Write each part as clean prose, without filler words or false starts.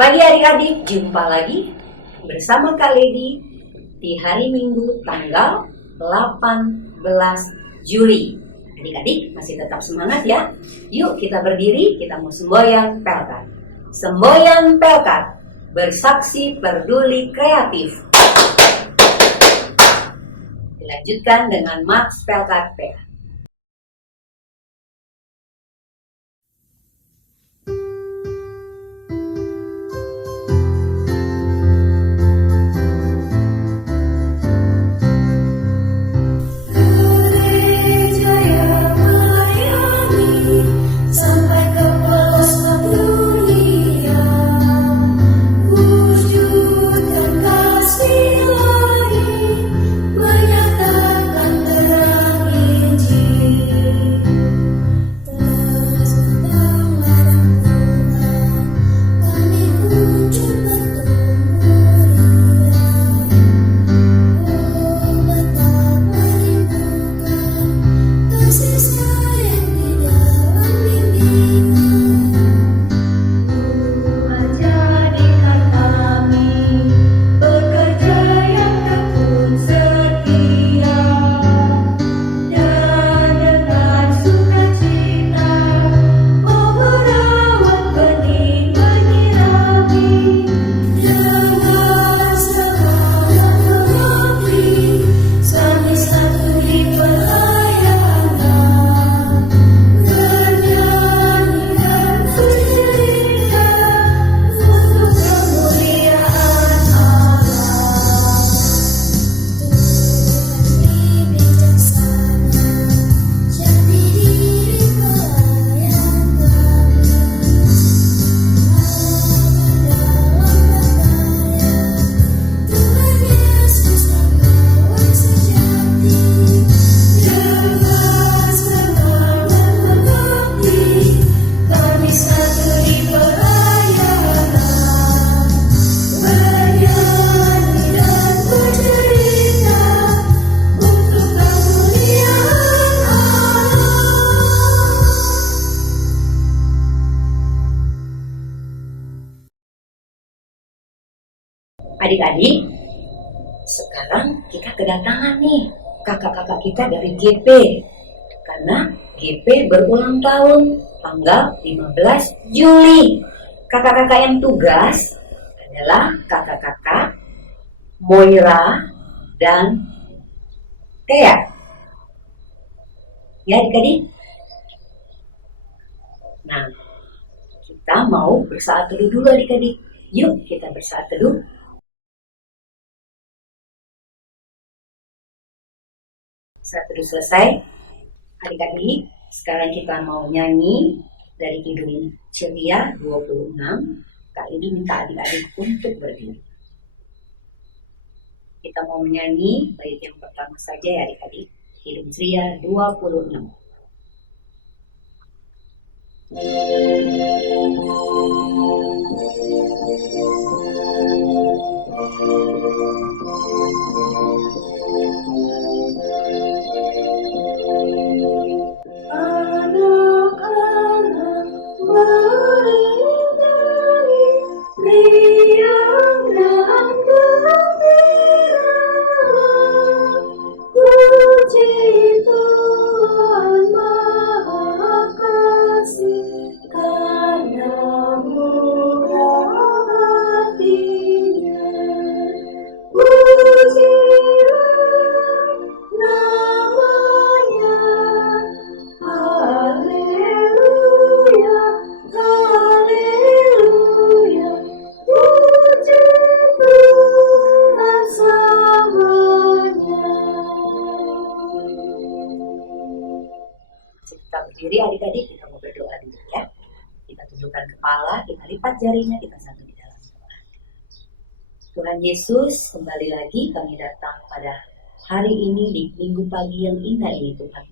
Selamat pagi adik-adik, jumpa lagi bersama Kak Lady di hari Minggu tanggal 18 Juli. Adik-adik masih tetap semangat ya? Yuk kita berdiri, kita mau semboyan pelkat. Semboyan pelkat, bersaksi peduli kreatif. Dilanjutkan dengan Max Pelkat P. Adik-adik, sekarang kita kedatangan nih kakak-kakak kita dari GP. Karena GP berulang tahun tanggal 15 Juli. Kakak-kakak yang tugas adalah kakak-kakak Moira dan Thea. Ya adik-adik. Nah, kita mau bersaat teduh dulu adik-adik. Yuk kita bersaat teduh. Saat teduh selesai, adik-adik, sekarang kita mau nyanyi dari Kidung Ceria 26. Kak ini minta adik-adik untuk berdiri. Kita mau menyanyi bait yang pertama saja ya adik-adik. Kidung Ceria 26. Kita berdiri adik-adik, kita mau berdoa dulu ya. Kita tundukkan kepala, kita lipat jarinya, kita satu di dalam doa. Tuhan Yesus, kembali lagi kami datang pada hari ini di minggu pagi yang indah ini Tuhan.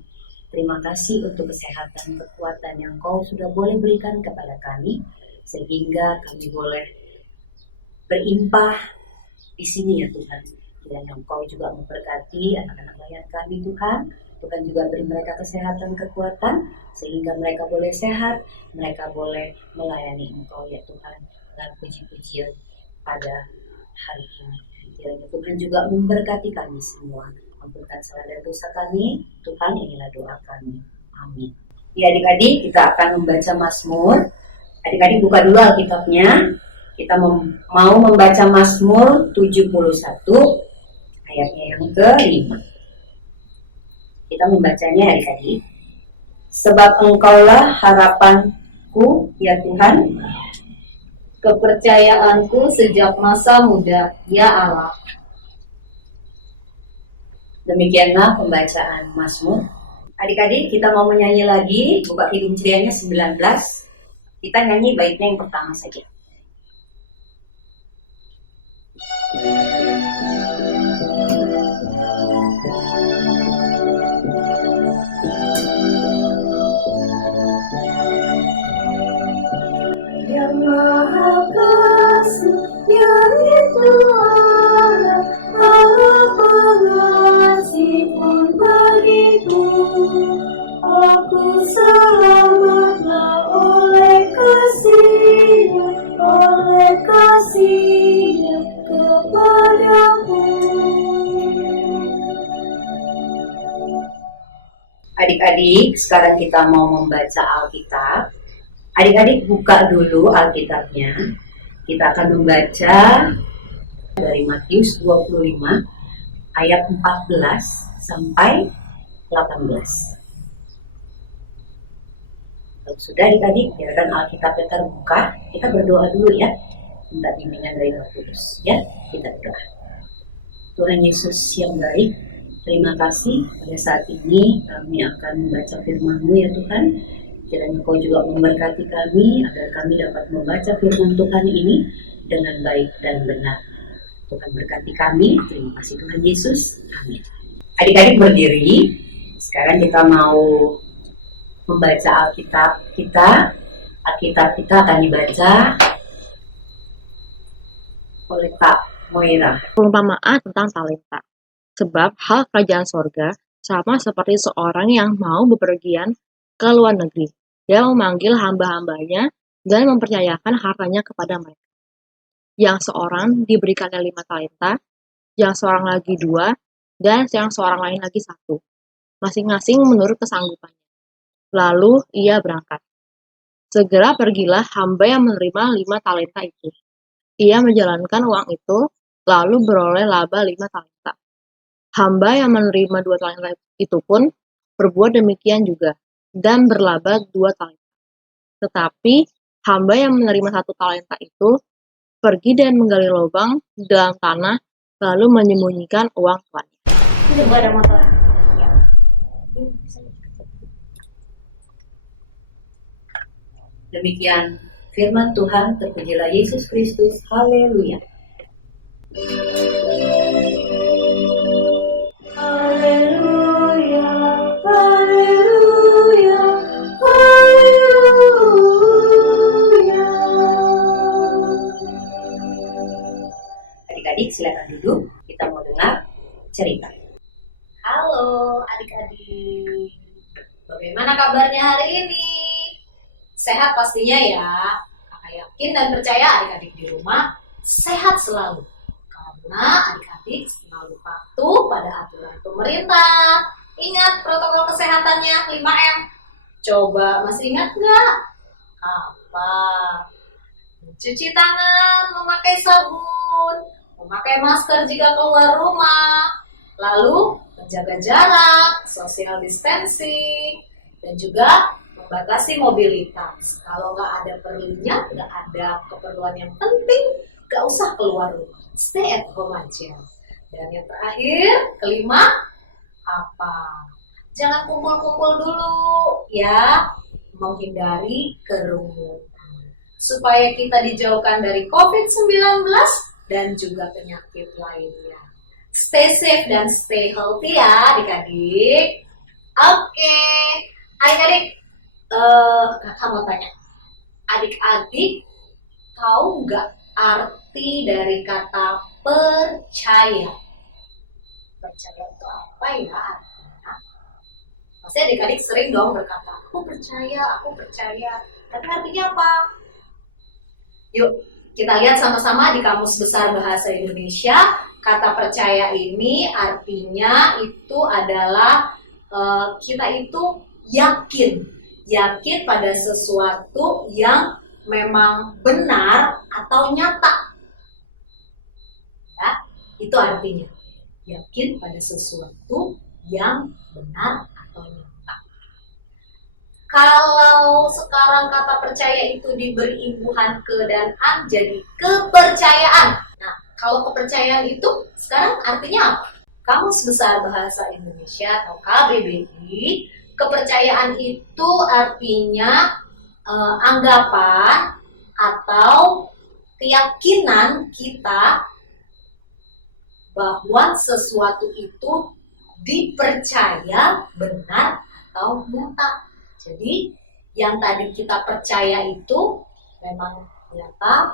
Terima kasih untuk kesehatan, kekuatan yang Kau sudah boleh berikan kepada kami, sehingga kami boleh berimpah di sini ya Tuhan. Kiranya Engkau juga memberkati anak-anak layan kami Tuhan. Tuhan juga beri mereka kesehatan, kekuatan, sehingga mereka boleh sehat, mereka boleh melayani Engkau ya Tuhan. dengan puji-pujian pada hari ini. Kiranya Tuhan juga memberkati kami semua. Ampunkan salah dan dosa kami, Tuhan, inilah doa kami. Amin. Ya adik-adik, kita akan membaca Mazmur. Adik-adik buka dulu Alkitabnya. Kita mau membaca Mazmur 71 ayatnya yang ke-5. Kita membacanya adik-adik. Sebab Engkaulah harapanku, ya Tuhan, kepercayaanku sejak masa muda, ya Allah. Demikianlah pembacaan Mazmur. Adik-adik, kita mau menyanyi lagi. Buka Kidung Cerianya 19. Kita nyanyi baitnya yang pertama saja. Yang Maha Kasih, yaitu Allah, Allah pengasih pun bagiku. Aku selamatlah oleh kasih-Nya kepadaku. Adik-adik, sekarang kita mau membaca Alkitab. Adik-adik buka dulu Alkitabnya. Kita akan membaca dari Matius 25 ayat 14 sampai 18. Kalau sudah adik-adik, biarkan Alkitabnya terbuka. Kita berdoa dulu ya. Minta bimbingan dari Roh Kudus ya. Kita berdoa. Tuhan Yesus yang baik, terima kasih pada saat ini kami akan membaca firman-Mu ya Tuhan. Kiranya Kau juga memberkati kami agar kami dapat membaca firman Tuhan ini dengan baik dan benar. Tuhan berkati kami. Terima kasih Tuhan Yesus. Amin. Adik-adik berdiri. Sekarang kita mau membaca Alkitab kita. Alkitab kita akan dibaca oleh Kak Moira. Perumpamaan tentang talenta. Sebab hal kerajaan sorga sama seperti seorang yang mau bepergian ke luar negeri. Dia memanggil hamba-hambanya dan mempercayakan hartanya kepada mereka. Yang seorang diberikannya 5 talenta, yang seorang lagi 2, dan yang seorang lain lagi 1. Masing-masing menurut kesanggupannya. Lalu ia berangkat. Segera pergilah hamba yang menerima 5 talenta itu. Ia menjalankan uang itu, lalu beroleh laba 5 talenta. Hamba yang menerima 2 talenta itu pun berbuat demikian juga, dan berlaba 2 talenta. Tetapi hamba yang menerima 1 talenta itu pergi dan menggali lubang di dalam tanah, lalu menyembunyikan uang tuannya. Coba ada motor. Demikian firman Tuhan, terpujilah Yesus Kristus. Haleluya. Haleluya, haleluya, haleluya. Adik-adik silakan duduk. Kita mau dengar cerita. Halo adik-adik, bagaimana kabarnya hari ini? Sehat pastinya ya. Kakak yakin dan percaya adik-adik di rumah sehat selalu. Karena adik-adik selalu patuh pada aturan pemerintah. Ingat protokol kesehatannya 5M. Coba masih ingat nggak? Apa? Mencuci tangan, memakai sabun, memakai masker jika keluar rumah, lalu menjaga jarak, social distancing, dan juga membatasi mobilitas. Kalau nggak ada perlunya, nggak ada keperluan yang penting, nggak usah keluar rumah. Stay at home aja. Dan yang terakhir, kelima, apa? Jangan kumpul-kumpul dulu, ya. Menghindari kerumunan. Supaya kita dijauhkan dari COVID-19 dan juga penyakit lainnya. Stay safe dan stay healthy ya adik-adik. Oke, adik-adik, kakak mau tanya, adik-adik tahu nggak arti dari kata percaya? Percaya itu apa ya artinya? Pasti adik-adik sering dong berkata, aku percaya. Tapi artinya apa? Yuk Kita lihat sama-sama di Kamus Besar Bahasa Indonesia, kata percaya ini artinya itu adalah kita itu yakin pada sesuatu yang memang benar atau nyata. Ya, itu artinya yakin pada sesuatu yang benar atau nyata. Kalau sekarang kata percaya itu diberi imbuhan ke dan an jadi kepercayaan. Nah, kalau kepercayaan itu sekarang artinya apa? Kamus Besar Bahasa Indonesia atau KBBI, kepercayaan itu artinya anggapan atau keyakinan kita bahwa sesuatu itu dipercaya benar atau nyata. Jadi yang tadi kita percaya itu memang nyata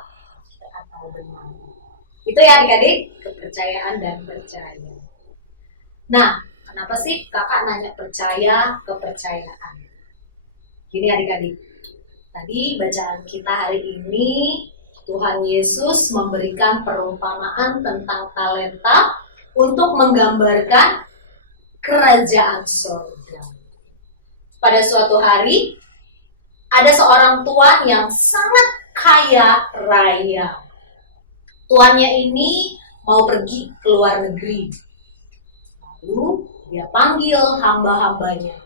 atau benar. Itu ya adik-adik, kepercayaan dan percaya. Nah, kenapa sih kakak nanya percaya, kepercayaan? Gini adik-adik, tadi bacaan kita hari ini, Tuhan Yesus memberikan perumpamaan tentang talenta untuk menggambarkan kerajaan surga. Pada suatu hari, ada seorang tuan yang sangat kaya raya. Tuannya ini mau pergi ke luar negeri. Lalu dia panggil hamba-hambanya.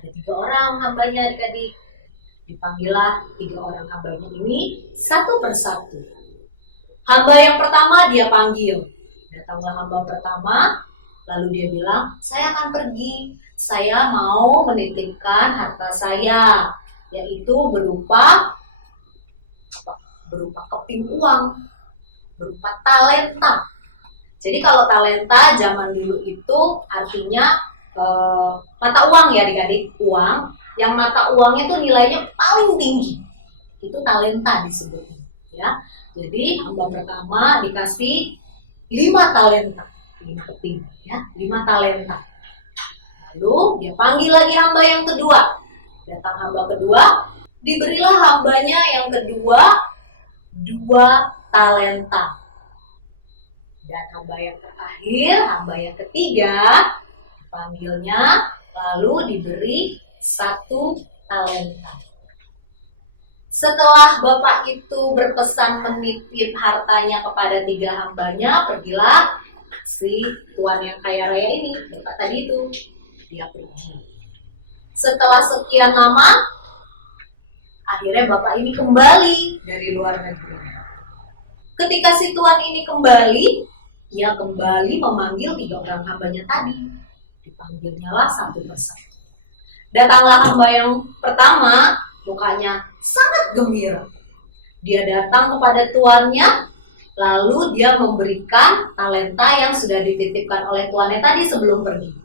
Ada 3 orang hambanya adik-adik. Dipanggillah 3 orang hambanya ini satu persatu. Hamba yang pertama dia panggil. Datanglah hamba pertama, lalu dia bilang, saya akan pergi. Saya mau menitipkan harta saya, yaitu berupa keping uang, berupa talenta. Jadi kalau talenta zaman dulu itu artinya mata uang ya adik-adik, uang yang mata uangnya itu nilainya paling tinggi, itu talenta disebutnya. Ya, jadi hamba pertama dikasih 5 talenta, 5 keping, ya, 5 talenta. Lalu dia panggil lagi hamba yang kedua. Datang hamba kedua, diberilah hambanya yang kedua 2 talenta. Dan hamba yang terakhir, hamba yang ketiga, dipanggilnya lalu diberi 1 talenta. Setelah bapak itu berpesan menitip hartanya kepada 3 hambanya, pergilah si tuan yang kaya raya ini, bapak tadi itu, dia pergi. Setelah sekian lama, akhirnya bapak ini kembali dari luar negeri. Ketika si tuan ini kembali, ia kembali memanggil 3 orang hambanya tadi. Dipanggilnya lah satu persatu. Datanglah hamba yang pertama, mukanya sangat gembira. Dia datang kepada tuannya, lalu dia memberikan talenta yang sudah dititipkan oleh tuannya tadi sebelum pergi.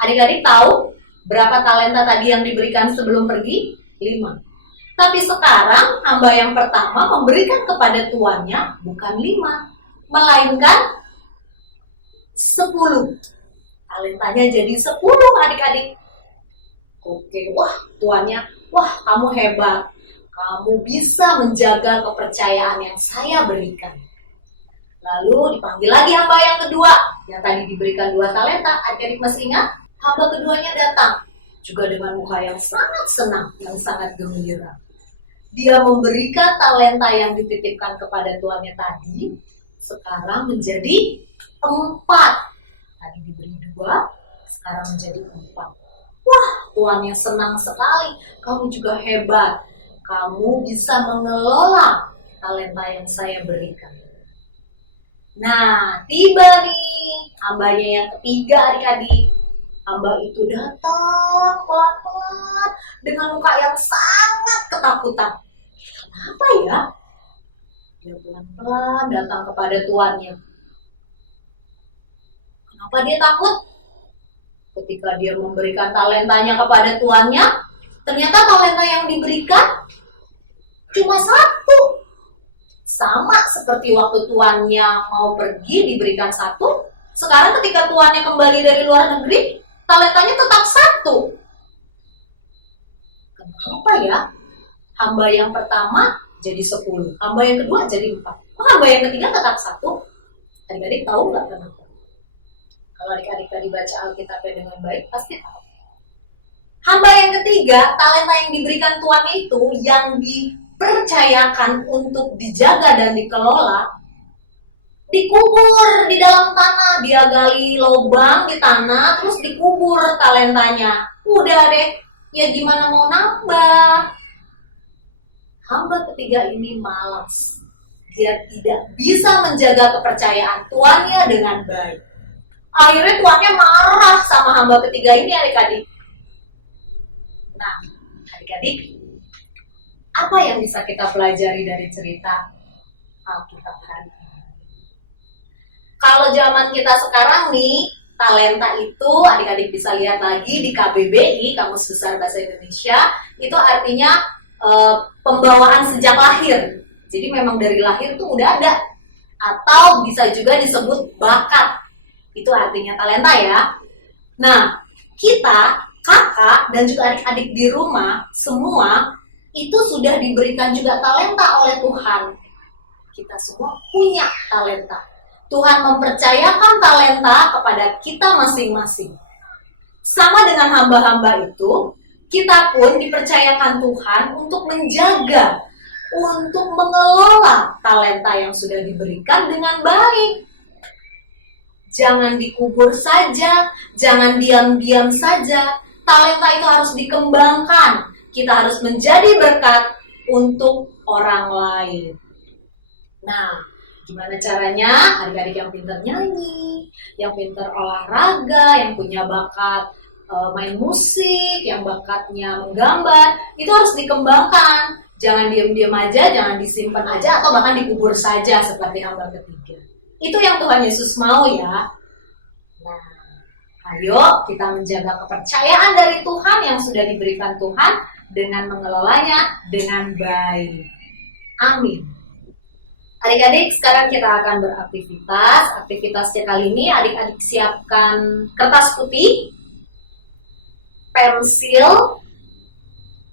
Adik-adik tahu berapa talenta tadi yang diberikan sebelum pergi? 5. Tapi sekarang hamba yang pertama memberikan kepada tuannya bukan 5, melainkan 10. Talentanya jadi 10 adik-adik. Oke, wah tuannya, wah kamu hebat. Kamu bisa menjaga kepercayaan yang saya berikan. Lalu dipanggil lagi hamba yang kedua, yang tadi diberikan 2 talenta. Adik-adik masih ingat? Hamba keduanya datang, juga dengan muka yang sangat senang, yang sangat gembira. Dia memberikan talenta yang dititipkan kepada tuannya tadi, sekarang menjadi 4. Tadi diberi 2, sekarang menjadi 4. Wah, tuannya senang sekali. Kamu juga hebat. Kamu bisa mengelola talenta yang saya berikan. Nah, tiba nih hambanya yang ketiga adik-adik. Hamba itu datang pelan-pelan dengan muka yang sangat ketakutan. Kenapa ya? Dia pelan-pelan datang kepada tuannya. Kenapa dia takut? Ketika dia memberikan talentanya kepada tuannya, ternyata talenta yang diberikan cuma 1. Sama seperti waktu tuannya mau pergi diberikan 1. Sekarang ketika tuannya kembali dari luar negeri, talentanya tetap 1. Kenapa ya? Hamba yang pertama jadi 10. Hamba yang kedua jadi 4. Oh, hamba yang ketiga tetap 1. Adik-adik tahu nggak kenapa? Kalau adik-adik tadi baca Alkitabnya dengan baik, pasti tahu. Hamba yang ketiga, talenta yang diberikan Tuhan itu, yang dipercayakan untuk dijaga dan dikelola, dikubur di dalam tanah. Dia gali lubang di tanah, terus dikubur talentanya. Udah deh, ya gimana mau nambah? Hamba ketiga ini malas. Dia tidak bisa menjaga kepercayaan tuannya dengan baik. Akhirnya tuannya marah sama hamba ketiga ini, adik-adik. Nah, adik-adik, apa yang bisa kita pelajari dari cerita Alkitab hari ini? Kalau zaman kita sekarang nih, talenta itu adik-adik bisa lihat lagi di KBBI, Kamus Besar Bahasa Indonesia, itu artinya pembawaan sejak lahir. Jadi memang dari lahir tuh udah ada. Atau bisa juga disebut bakat. Itu artinya talenta ya. Nah, kita, kakak, dan juga adik-adik di rumah, semua itu sudah diberikan juga talenta oleh Tuhan. Kita semua punya talenta. Tuhan mempercayakan talenta kepada kita masing-masing. Sama dengan hamba-hamba itu, kita pun dipercayakan Tuhan untuk menjaga, untuk mengelola talenta yang sudah diberikan dengan baik. Jangan dikubur saja, jangan diam-diam saja. Talenta itu harus dikembangkan. Kita harus menjadi berkat untuk orang lain. Nah, gimana caranya? Adik-adik yang pintar nyanyi, yang pintar olahraga, yang punya bakat main musik, yang bakatnya menggambar, itu harus dikembangkan. Jangan diam-diam aja, jangan disimpan aja, atau bahkan dikubur saja seperti hamba ketiga. Itu yang Tuhan Yesus mau ya. Nah, ayo kita menjaga kepercayaan dari Tuhan yang sudah diberikan Tuhan dengan mengelolanya dengan baik. Amin. Adik-adik, sekarang kita akan beraktivitas. Aktivitasnya kali ini adik-adik siapkan kertas putih, pensil,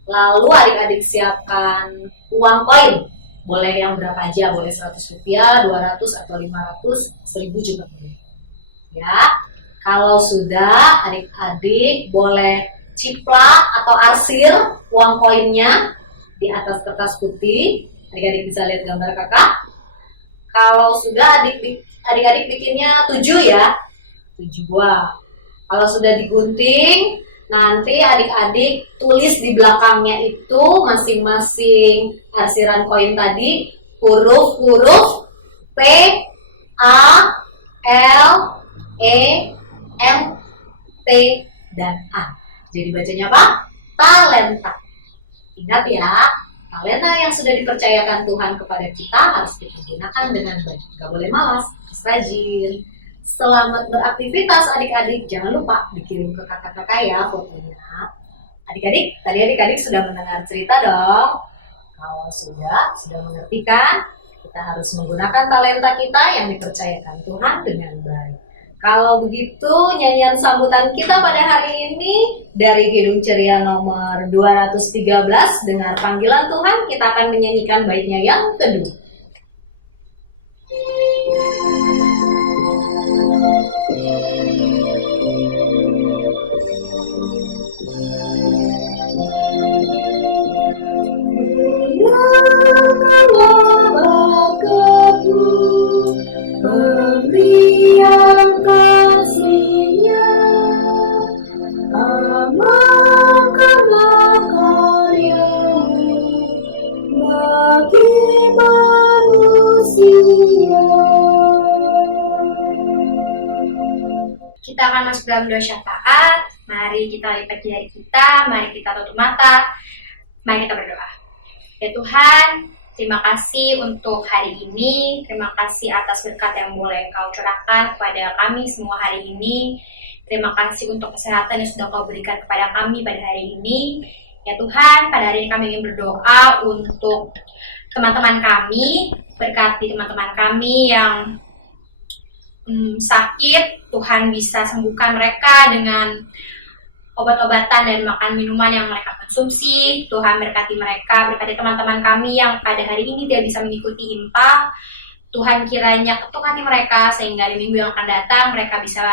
lalu adik-adik siapkan uang koin. Boleh yang berapa aja, boleh 100 rupiah, 200 atau 500, 1000 juga boleh. Ya, kalau sudah adik-adik boleh ciplak atau arsir uang koinnya di atas kertas putih. Adik-adik bisa lihat gambar kakak. Kalau sudah adik-adik bikinnya 7 ya, 7 buah. Kalau sudah digunting, nanti adik-adik tulis di belakangnya itu masing-masing arsiran koin tadi huruf-huruf P, A, L, E, M, T, dan A. Jadi bacanya apa? Talenta. Ingat ya, talenta yang sudah dipercayakan Tuhan kepada kita harus kita gunakan dengan baik. Gak boleh malas, harus rajin. Selamat beraktivitas adik-adik. Jangan lupa dikirim ke kakak-kakak ya fotonya. Adik-adik, tadi adik-adik sudah mendengar cerita dong. Kalau sudah mengerti kan? Kita harus menggunakan talenta kita yang dipercayakan Tuhan dengan baik. Kalau begitu, nyanyian sambutan kita pada hari ini dari Kidung Ceria nomor 213, dengar panggilan Tuhan, kita akan menyanyikan baitnya yang kedua. Pemberian kasih-Nya, amalkanlah karya-Mu bagi manusia. Kita akan masuk dalam doa syafaat. Mari kita lipat jari kita, mari kita tutup mata, mari kita berdoa. Ya Tuhan, terima kasih untuk hari ini. Terima kasih atas berkat yang boleh Engkau curahkan kepada kami semua hari ini. Terima kasih untuk kesehatan yang sudah Kau berikan kepada kami pada hari ini. Ya Tuhan, pada hari ini kami ingin berdoa untuk teman-teman kami. Berkati teman-teman kami yang sakit. Tuhan bisa sembuhkan mereka dengan obat-obatan dan makan minuman yang mereka konsumsi. Tuhan berkati mereka, berkati teman-teman kami yang pada hari ini tidak bisa mengikuti IMPA. Tuhan kiranya ketuk hati mereka sehingga di minggu yang akan datang mereka bisa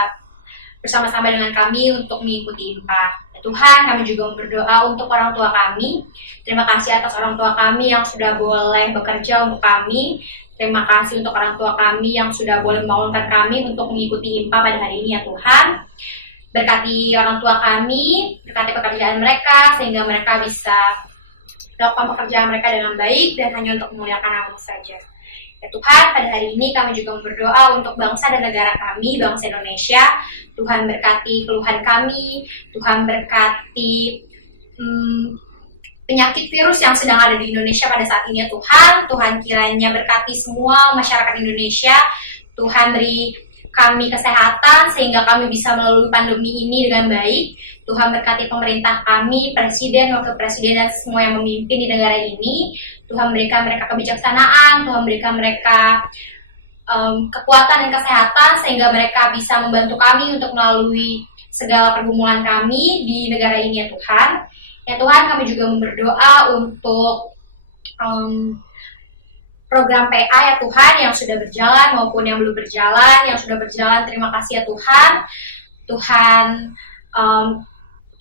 bersama-sama dengan kami untuk mengikuti IMPA. Ya Tuhan, kami juga berdoa untuk orang tua kami. Terima kasih atas orang tua kami yang sudah boleh bekerja untuk kami. Terima kasih untuk orang tua kami yang sudah boleh membangunkan kami untuk mengikuti IMPA pada hari ini ya Tuhan. Berkati orang tua kami, berkati pekerjaan mereka sehingga mereka bisa melakukan pekerjaan mereka dengan baik dan hanya untuk memuliakan nama-Mu saja. Ya Tuhan, pada hari ini kami juga berdoa untuk bangsa dan negara kami, bangsa Indonesia. Tuhan berkati keluhan kami, Tuhan berkati penyakit virus yang sedang ada di Indonesia pada saat ini ya Tuhan. Tuhan kiranya berkati semua masyarakat Indonesia. Tuhan beri kami kesehatan sehingga kami bisa melalui pandemi ini dengan baik. Tuhan berkati pemerintah kami, presiden, wakil presiden, dan semua yang memimpin di negara ini. Tuhan berikan mereka kebijaksanaan, Tuhan berikan mereka kekuatan dan kesehatan sehingga mereka bisa membantu kami untuk melalui segala pergumulan kami di negara ini ya Tuhan. Ya Tuhan, kami juga berdoa untuk program PA ya Tuhan yang sudah berjalan maupun yang belum berjalan. Yang sudah berjalan, terima kasih ya Tuhan. Tuhan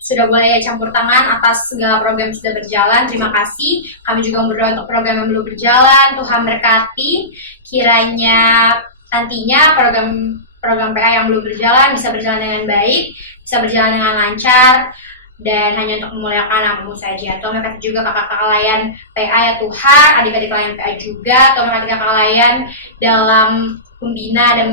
sudah boleh campur tangan atas segala program yang sudah berjalan. Terima kasih. Kami juga berdoa untuk program yang belum berjalan. Tuhan berkati. Kiranya nantinya program PA yang belum berjalan bisa berjalan dengan baik, bisa berjalan dengan lancar, dan hanya untuk memuliakan nama-Mu saja. Tuhan berkati juga kakak-kakak layan PA ya Tuhan, adik-adik layan PA juga. Tuhan berkati kakak layan dalam membina dan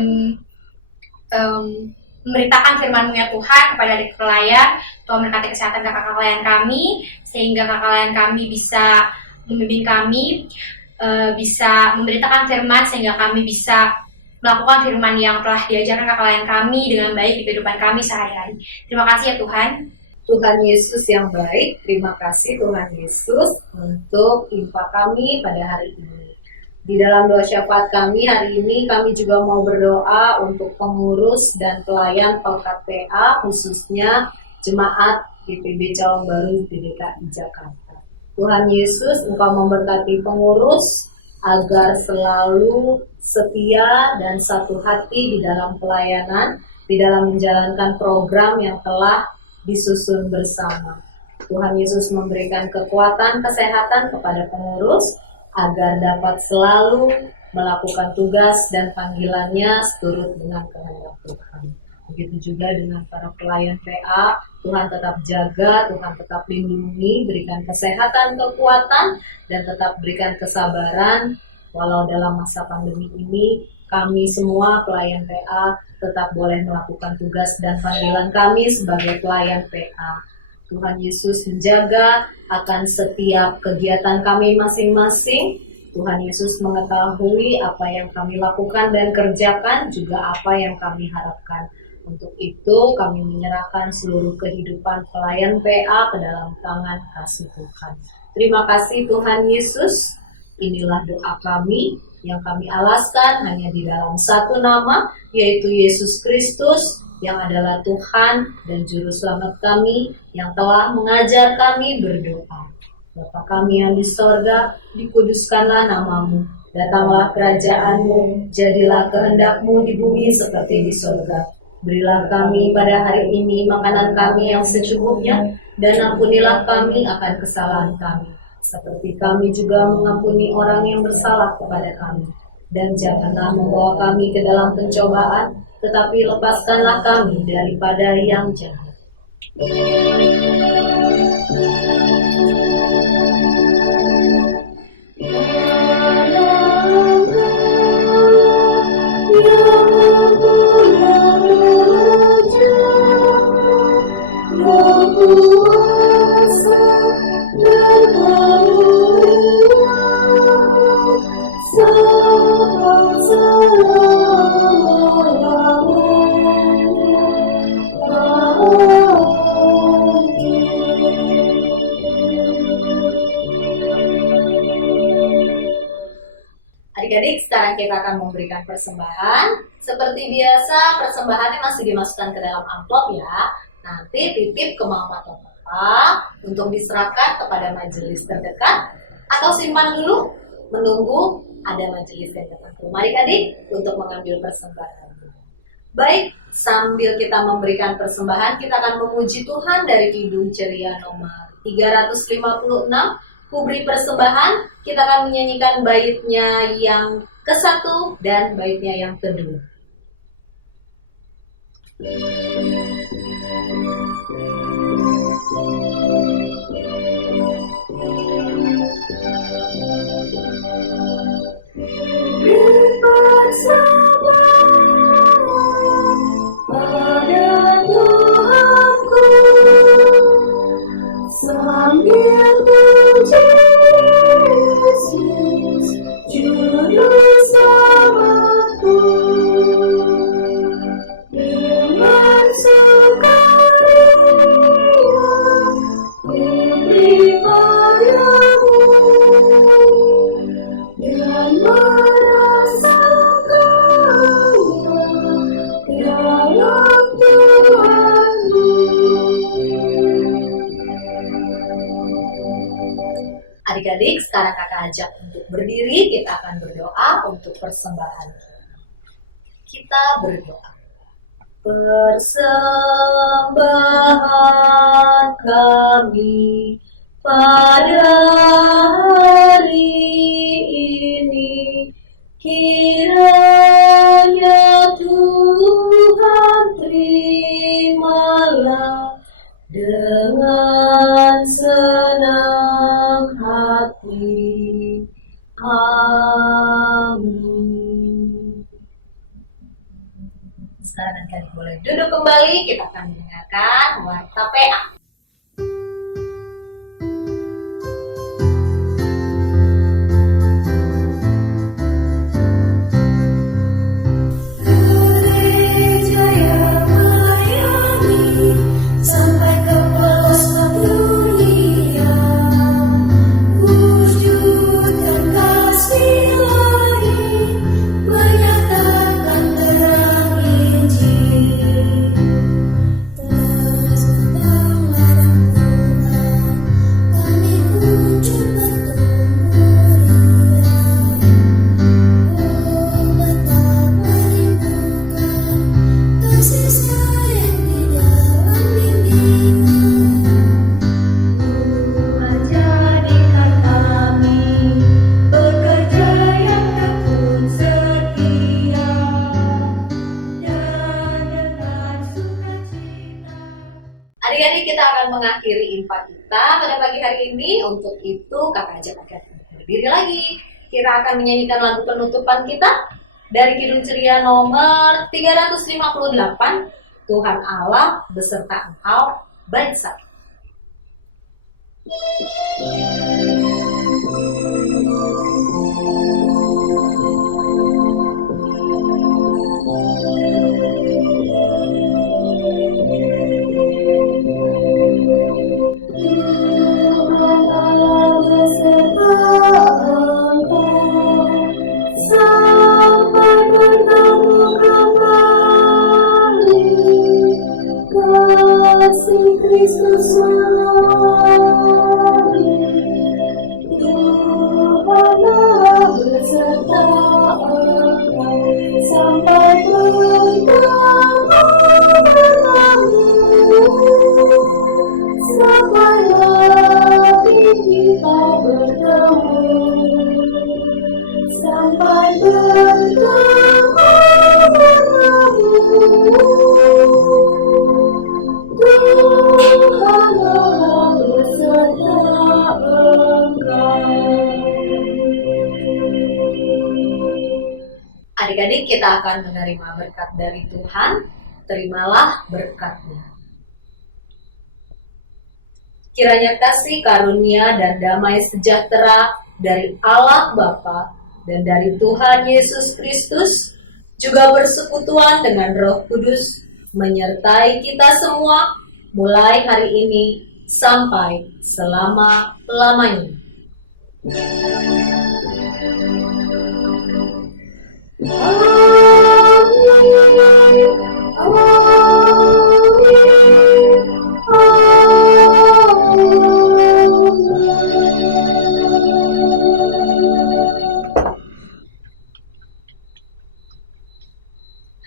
memberitakan firman-Mu ya Tuhan kepada adik layan. Tuhan berkati kesehatan kakak-kakak layan kami, sehingga kakak layan kami bisa membimbing kami, bisa memberitakan firman sehingga kami bisa melakukan firman yang telah diajarkan kakak layan kami dengan baik di kehidupan kami sehari-hari. Terima kasih ya Tuhan. Tuhan Yesus yang baik, terima kasih Tuhan Yesus untuk IMPA kami pada hari ini. Di dalam doa syafaat kami hari ini kami juga mau berdoa untuk pengurus dan pelayan Pelkat PA, khususnya jemaat GPB Cawang Baru di DKI Jakarta. Tuhan Yesus, Engkau memberkati pengurus agar selalu setia dan satu hati di dalam pelayanan, di dalam menjalankan program yang telah disusun bersama. Tuhan Yesus memberikan kekuatan kesehatan kepada pengurus agar dapat selalu melakukan tugas dan panggilannya seturut dengan kehendak Tuhan. Begitu juga dengan para pelayan PA, Tuhan tetap jaga, Tuhan tetap lindungi, berikan kesehatan, kekuatan, dan tetap berikan kesabaran. Walau dalam masa pandemi ini, kami semua pelayan PA tetap boleh melakukan tugas dan panggilan kami sebagai pelayan PA. Tuhan Yesus menjaga akan setiap kegiatan kami masing-masing. Tuhan Yesus mengetahui apa yang kami lakukan dan kerjakan, juga apa yang kami harapkan. Untuk itu kami menyerahkan seluruh kehidupan pelayan PA ke dalam tangan kasih Tuhan. Terima kasih Tuhan Yesus. Inilah doa kami yang kami alaskan hanya di dalam satu nama, yaitu Yesus Kristus, yang adalah Tuhan dan Juru Selamat kami, yang telah mengajar kami berdoa. Bapa kami yang di sorga, dikuduskanlah nama-Mu, datanglah kerajaan-Mu, jadilah kehendak-Mu di bumi seperti di sorga. Berilah kami pada hari ini makanan kami yang secukupnya, dan ampunilah kami akan kesalahan kami, seperti kami juga mengampuni orang yang bersalah kepada kami. Dan janganlah membawa kami ke dalam pencobaan, tetapi lepaskanlah kami daripada yang jahat. Adik-adik, sekarang kita akan memberikan persembahan. Seperti biasa, persembahannya masih dimasukkan ke dalam amplop ya. Nanti titip ke mama atau papa untuk diserahkan kepada majelis terdekat, atau simpan dulu menunggu ada majelis yang datang ke rumah adik-adik untuk mengambil persembahan. Baik, sambil kita memberikan persembahan, kita akan memuji Tuhan dari Kidung Ceria nomor 356, Kuberi Persembahan. Kita akan menyanyikan baitnya yang ke-1 dan baitnya yang kedua. Pada Tuhanku sambil puji Yesus juru selamatku, dengan sukaria kuberi padamu dan dalam Tuhanmu. Adik-adik, sekarang kakak ajak untuk berdiri, kita akan berdoa untuk persembahan. Kita berdoa. Persembahan kami pada hari ini, kiranya Tuhan terimalah dengan senang hati. Amin. Sekarang kalian boleh duduk kembali, kita akan mendengarkan warta PA. Gereja yang melayani sampai ke pelosok dunia, wujudkan kasih ilahi, menyatakan terang Injil. Terus menghadap Tuhan, kami kunjung bertumbuh riang. Oh, betapa rindukan kasih sayang di dalam bimbingan. Tuhan, jadikan kami bekerja yang tekun setia dan dengan sukacita. Adik-adik, kita akan mengakhiri infak kita pada pagi hari ini. Untuk itu, kakak ajak adik-adik berdiri lagi. Kita akan menyanyikan lagu penutupan kita dari Kidung Ceria nomor 358, Tuhan Allah beserta engkau, bait 1. Tuhan Allah beserta engkau sampai bertemu kembali. Kasih Kristus melalui. Tuhan Allah beserta engkau sampai bertemu. Sampai lagi kita bertemu, sampai bertemu. Tuhan Allah beserta engkau. Adik-adik, kita akan menerima berkat dari Tuhan. Terimalah berkatnya. Kiranya kasih karunia dan damai sejahtera dari Allah Bapa dan dari Tuhan Yesus Kristus juga bersekutuan dengan Roh Kudus menyertai kita semua mulai hari ini sampai selama-lamanya. Amin. Amin.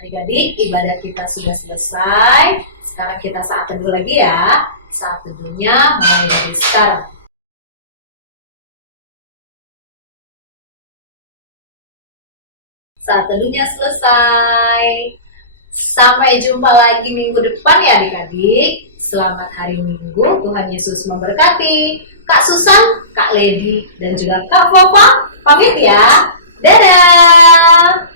Adik-adik, ibadah kita sudah selesai. Sekarang kita saat teduh lagi ya. Saat teduhnya mulai dari sekarang. Saat teduhnya selesai. Sampai jumpa lagi minggu depan ya adik-adik. Selamat hari Minggu. Tuhan Yesus memberkati. Kak Susan, Kak Lady, dan juga Kak Papa pamit ya. Dadah!